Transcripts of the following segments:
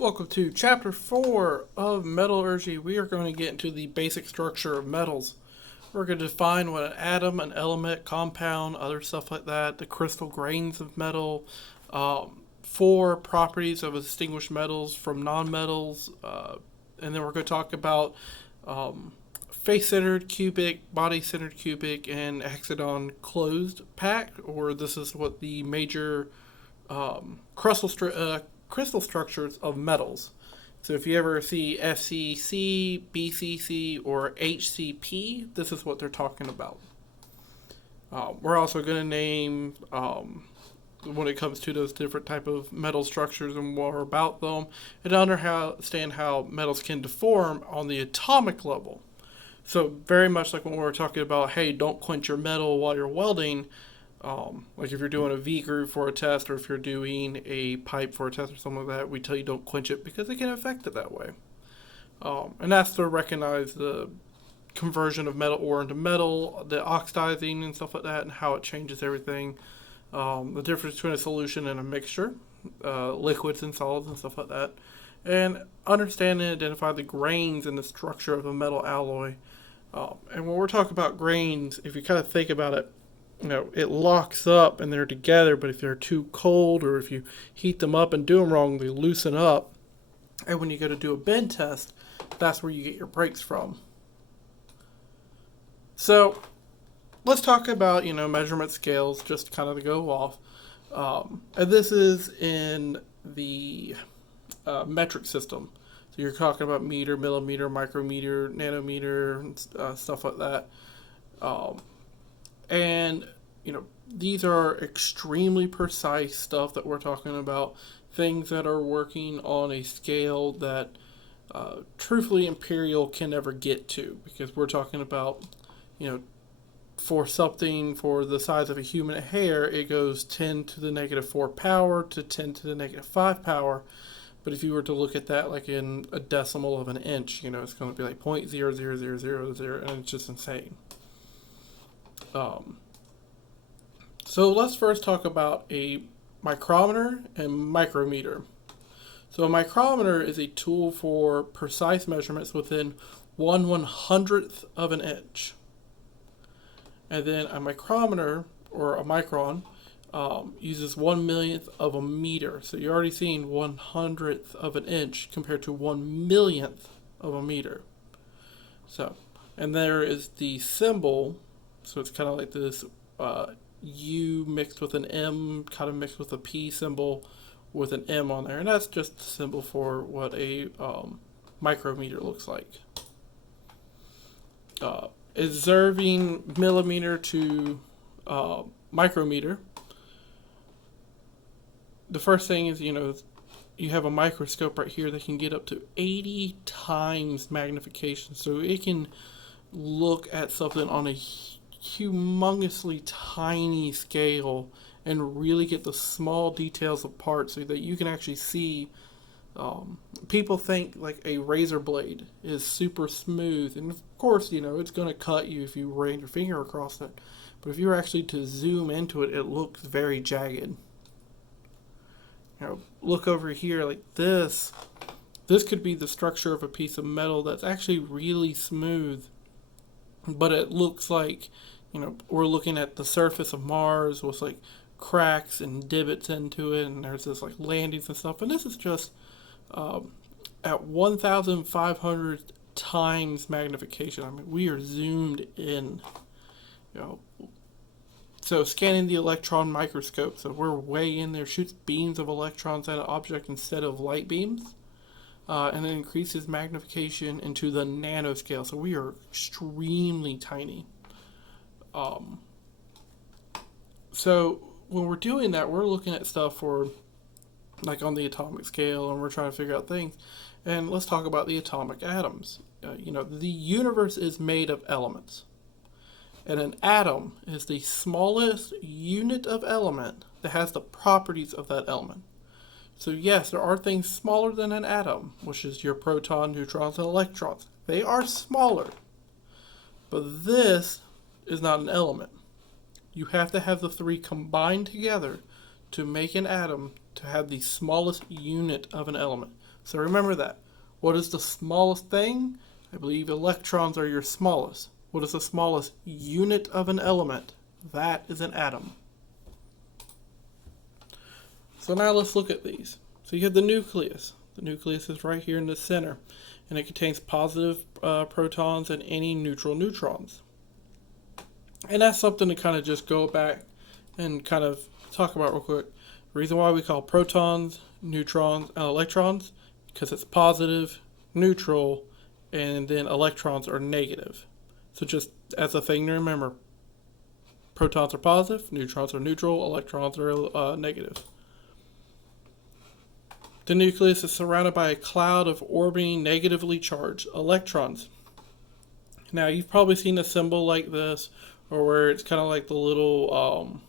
Welcome to Chapter 4 of Metallurgy. We are going to get into the basic structure of metals. We're going to define what an atom, an element, compound, other stuff like that, the crystal grains of metal, four properties of distinguished metals from nonmetals, and then we're going to talk about face-centered cubic, body-centered cubic, and hexagon closed pack, or this is what the major crystal structures of metals. So if you ever see FCC, BCC, or HCP, this is what they're talking about. We're also going to name, when it comes to those different type of metal structures and more about them, and understand how metals can deform on the atomic level. So very much like when we were talking about, hey, don't quench your metal while you're welding. Like if you're doing a V groove for a test, or if you're doing a pipe for a test or something like that, we tell you don't quench it because it can affect it that way. And that's to recognize the conversion of metal ore into metal, the oxidizing and stuff like that, and how it changes everything. The difference between a solution and a mixture, liquids and solids and stuff like that. And understand and identify the grains in the structure of a metal alloy. And when we're talking about grains, if you kind of think about it, it locks up and they're together, but if they're too cold or if you heat them up and do them wrong, they loosen up. And when you go to do a bend test, that's where you get your breaks from. So let's talk about, measurement scales, just kind of to go off. And this is in the metric system. So you're talking about meter, millimeter, micrometer, nanometer, stuff like that. And, these are extremely precise stuff that we're talking about. Things that are working on a scale that, truthfully, Imperial can never get to. Because we're talking about, for something for the size of a human hair, it goes 10 to the negative 4 power to 10 to the negative 5 power. But if you were to look at that like in a decimal of an inch, it's going to be like 0.00000, and it's just insane. So let's first talk about a micrometer and micrometer. So a micrometer is a tool for precise measurements within 1/100th of an inch. And then a micrometer, or a micron, uses 1/1,000,000th of a meter. So you're already seeing 1/100th of an inch compared to 1/1,000,000th of a meter. So, and there is the symbol. So it's kind of like this U mixed with an M, kind of mixed with a P symbol with an M on there. And that's just the symbol for what a micrometer looks like. Observing millimeter to micrometer, the first thing is, you have a microscope right here that can get up to 80 times magnification. So it can look at something on a humongously tiny scale and really get the small details of parts so that you can actually see. People think like a razor blade is super smooth, and of course, it's going to cut you if you ran your finger across it. But if you were actually to zoom into it, it looks very jagged. Look over here like this. This could be the structure of a piece of metal that's actually really smooth, but it looks like, we're looking at the surface of Mars with like cracks and divots into it, and there's this like landings and stuff. And this is just at 1,500 times magnification. I mean, we are zoomed in. So scanning the electron microscope, so we're way in there, shoots beams of electrons at an object instead of light beams, and it increases magnification into the nanoscale. So we are extremely tiny. So when we're doing that, we're looking at stuff for like on the atomic scale, and we're trying to figure out things. And let's talk about the atomic atoms. The universe is made of elements. And an atom is the smallest unit of element that has the properties of that element. So yes, there are things smaller than an atom, which is your proton, neutrons, and electrons. They are smaller. But this is not an element. You have to have the three combined together to make an atom to have the smallest unit of an element. So remember that. What is the smallest thing? I believe electrons are your smallest. What is the smallest unit of an element? That is an atom. So now let's look at these. So you have the nucleus. The nucleus is right here in the center, and it contains positive protons and any neutral neutrons. And that's something to kind of just go back and kind of talk about real quick. The reason why we call protons, neutrons, and electrons, because it's positive, neutral, and then electrons are negative. So just as a thing to remember, protons are positive, neutrons are neutral, electrons are negative. The nucleus is surrounded by a cloud of orbiting negatively charged electrons. Now, you've probably seen a symbol like this, or where it's kind of like the little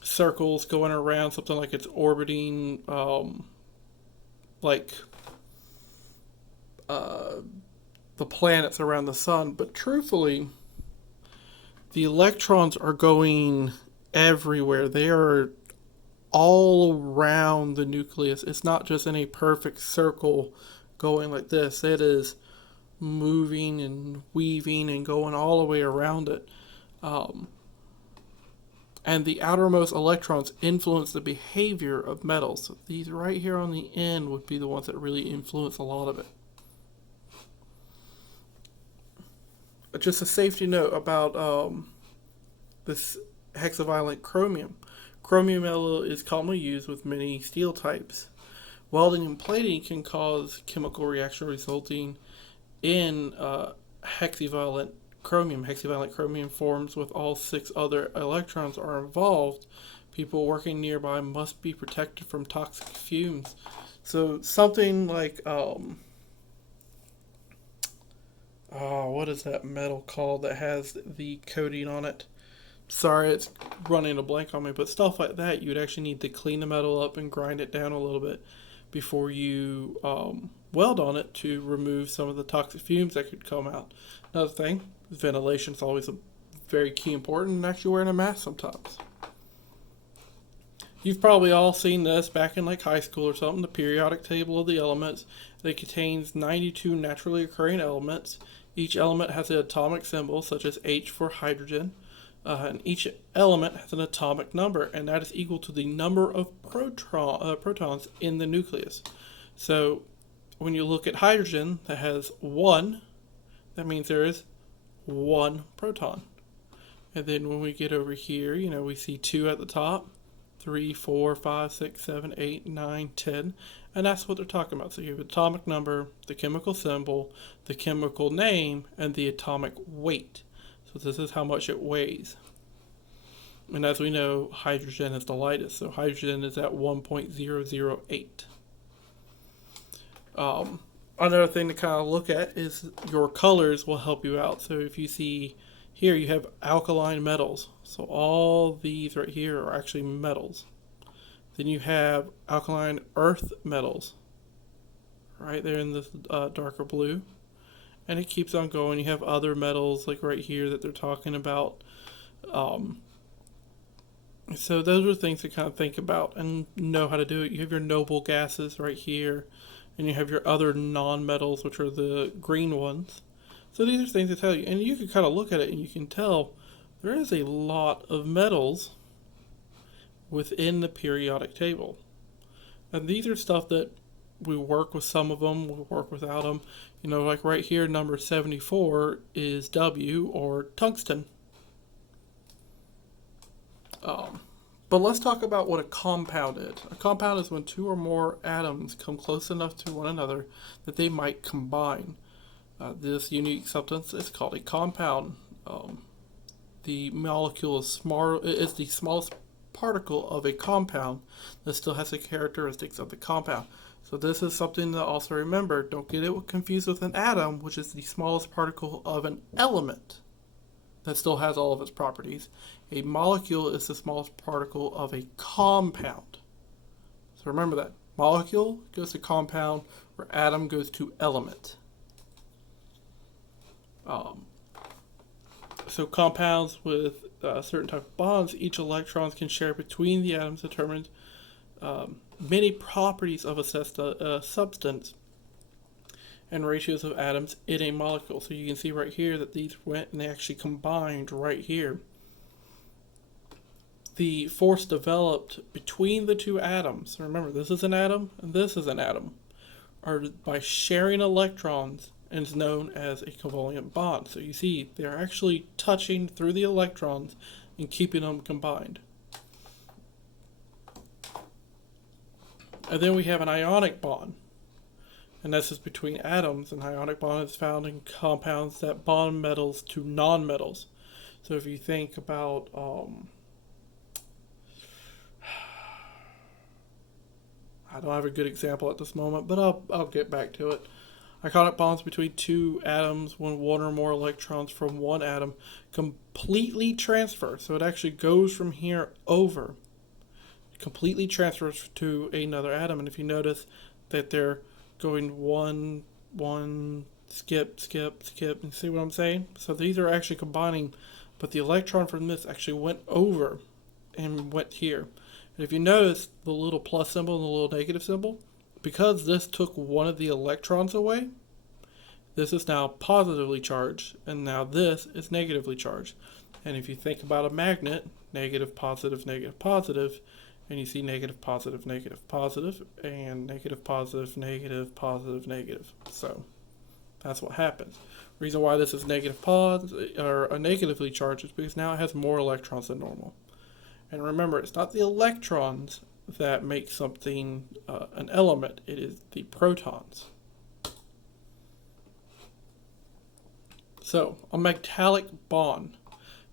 circles going around, something like it's orbiting, like the planets around the sun. But truthfully, the electrons are going everywhere. They are all around the nucleus. It's not just in a perfect circle going like this. It is moving and weaving and going all the way around it. And the outermost electrons influence the behavior of metals. So these right here on the end would be the ones that really influence a lot of it. Just a safety note about this hexavalent chromium. Chromium metal is commonly used with many steel types. Welding and plating can cause chemical reaction resulting in hexavalent chromium. Hexavalent chromium forms with all 6 other electrons are involved. People working nearby must be protected from toxic fumes. So something like what is that metal called that has the coating on it? Sorry, it's running a blank on me, but stuff like that, you would actually need to clean the metal up and grind it down a little bit before you weld on it to remove some of the toxic fumes that could come out. Another thing, ventilation is always a very key important, and actually wearing a mask sometimes. You've probably all seen this back in like high school or something, the periodic table of the elements. It contains 92 naturally occurring elements. Each element has an atomic symbol, such as H for hydrogen. And each element has an atomic number, and that is equal to the number of protons in the nucleus. So when you look at hydrogen that has 1, that means there is 1 proton. And then when we get over here, we see 2 at the top, 3, 4, 5, 6, 7, 8, 9, 10. And that's what they're talking about. So you have atomic number, the chemical symbol, the chemical name, and the atomic weight. So this is how much it weighs. And as we know, hydrogen is the lightest. So hydrogen is at 1.008. Another thing to kind of look at is your colors will help you out. So if you see here, you have alkaline metals. So all these right here are actually metals. Then you have alkaline earth metals right there in this darker blue. And it keeps on going. You have other metals like right here that they're talking about. So those are things to kind of think about and know how to do it. You have your noble gases right here. And you have your other non-metals, which are the green ones. So these are things to tell you. And you can kind of look at it and you can tell there is a lot of metals within the periodic table. And these are stuff that we work with some of them, we work without them. Like right here, number 74 is W, or tungsten. But let's talk about what a compound is. A compound is when 2 or more atoms come close enough to one another that they might combine. This unique substance is called a compound. The molecule is the smallest particle of a compound that still has the characteristics of the compound. So this is something to also remember. Don't get it confused with an atom, which is the smallest particle of an element that still has all of its properties. A molecule is the smallest particle of a compound. So remember that. Molecule goes to compound, where atom goes to element. So compounds with certain type of bonds, each electrons can share between the atoms determined many properties of a substance and ratios of atoms in a molecule. So you can see right here that these went and they actually combined right here. The force developed between the two atoms, remember this is an atom and this is an atom, are by sharing electrons and is known as a covalent bond. So you see they're actually touching through the electrons and keeping them combined. And then we have an ionic bond. And this is between atoms. An ionic bond is found in compounds that bond metals to nonmetals. So if you think about I don't have a good example at this moment, but I'll get back to it. Ionic bonds between two atoms when one or more electrons from one atom completely transfer. So it actually goes from here over, completely transfers to another atom. And if you notice that they're going one, skip, and see what I'm saying? So these are actually combining, but the electron from this actually went over and went here. And if you notice the little plus symbol and the little negative symbol, because this took one of the electrons away, this is now positively charged, and now this is negatively charged. And if you think about a magnet, negative, positive, and you see negative, positive, and negative, positive, negative. So that's what happens. The reason why this is negatively charged is because now it has more electrons than normal. And remember, it's not the electrons that make something an element, it is the protons. So, a metallic bond.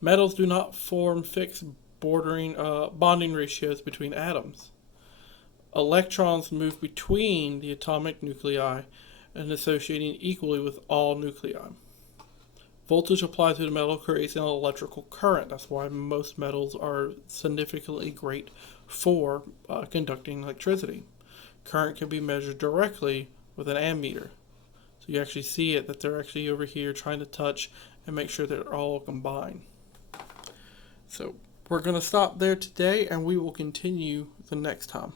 Metals do not form fixed bonding ratios between atoms. Electrons move between the atomic nuclei and associating equally with all nuclei. Voltage applied to the metal creates an electrical current. That's why most metals are significantly great for conducting electricity. Current can be measured directly with an ammeter. So you actually see it that they're actually over here trying to touch and make sure they're all combined. So we're going to stop there today and we will continue the next time.